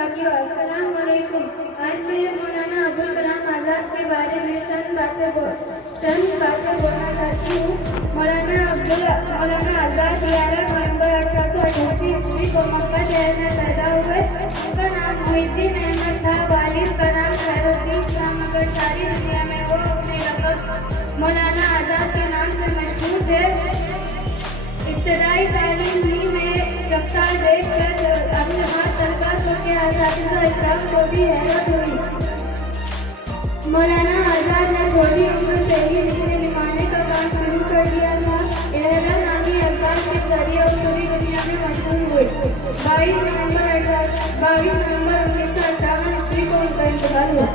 साथियों, अस्सलाम वालेकुम। आज मैं मौलाना अबुल कलाम आज़ाद के बारे में चंद बातें बोलना चाहती हूँ। मौलाना आज़ाद 11 नवंबर 1888 ईस्वी को मक्का शहर में पैदा हुए। उनका नाम मोहिद्दीन अहमद था। वालिद का नाम खैरुद्दीन था, मगर सारी दुनिया में वो अपने लक़ब मौलाना आज़ाद के नाम से मशहूर थे। इब्तदाई तालीम ही में रफ्तार देखकर अपने हाथ तलका के असातिज़ा इकराम को भी हैरत हुई। मौलाना आज़ाद ने छोटी उम्र से ही लिखने लिखाने का काम शुरू कर दिया था। इरहला नामी अल्फाज के जरिए वो पूरी दुनिया में मशहूर हुए। 22 नवंबर 1958 ईस्वी को उनका इंतकाल हुआ।